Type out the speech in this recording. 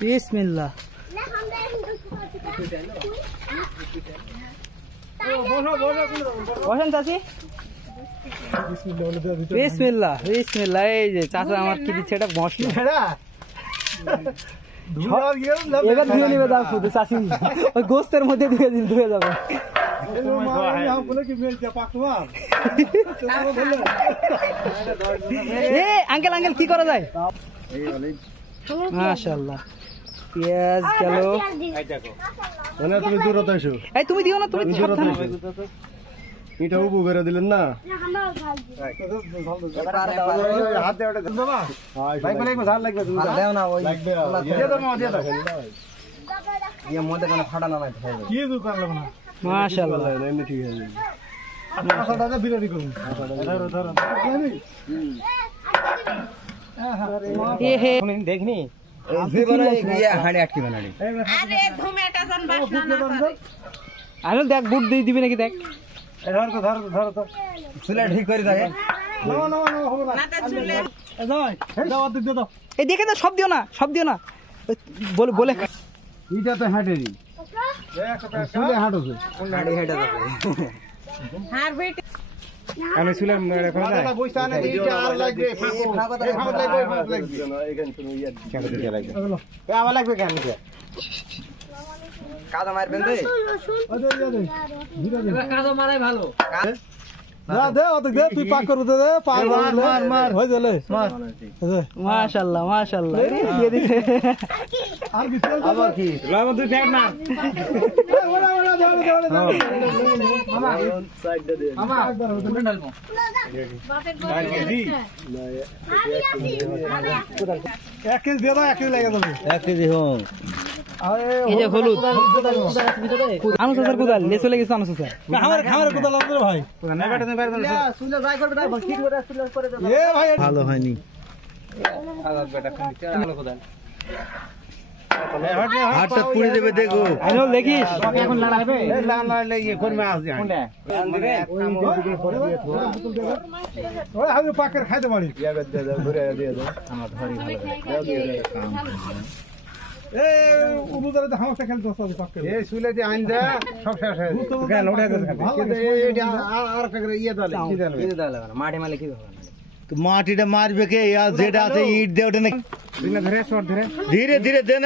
বিসমিল্লাহ। বসেন চাচি। বিসমিল্লাহ বিসমিল্লাহ। এই যে চাচা আমার কি দিচ্ছে, এটা মশলা। এবার ধুয়ে নিবে, দাও শুধু চাচি ওই গোস্তের মধ্যে ধুয়ে দিন, ধুয়ে যাবে। আঙ্কেল আঙ্কেল কি করা যায়? মাশাআল্লাহ। পেঁয়াজ গেল। তুমি দূরত আসো। এই তুমি দিও না, তুমি এটা উবু করে দিলেন না। মাশাআল্লাহ। দেখনি দেখ বুট দিয়ে দিবি নাকি, দেখ ঠিক করে থাকে। এই দেখে তো, সব দিও না, সব দিও না, বলে বলে। এটা তো হাটেরই আমি শুনলাম লাগবে কেন কাদা মারবেন কাদা মারাই ভালো। তুই পাক করতে দে, হয়ে গেলে মাশাআল্লাহ মাশাআল্লাহ। আবার কি তুই ফ্যাট না এক কেজি দিয়ে দাও, 1 কেজি লাগে যাবে। 1 কেজি হোক। এই যে হলুদ আনুস স্যার কোদাল নিয়ে চলে গেছে। আনুস স্যার খামারে কোদাল আছে ভাই। ভালো হয়নি। হাতটা পুড়ে দেবে দেখো। আইনল দেখিস এখন লড়াইবে লড়াইলে ইয়ে করবে আসবে কোনটা ওই আমি পাকের খাইতে পারি। দিয়ে দাও আমার ধরি ভালো এই উবুদারে তো হামসা খেলতে আছে পাকের। এই সুলে যে আইন দে সব শেষ হয়ে যাবে। কেন লড়াই করে কিন্তু এই আর করে ইয়ে দলে কি দলে কি দলে মাঠে মালে কি হবে তো মাটিটা মারবে কে? যেটা আছে ইট দে ওটা না ধরে শর্ট ধরে ধীরে ধীরে দেন।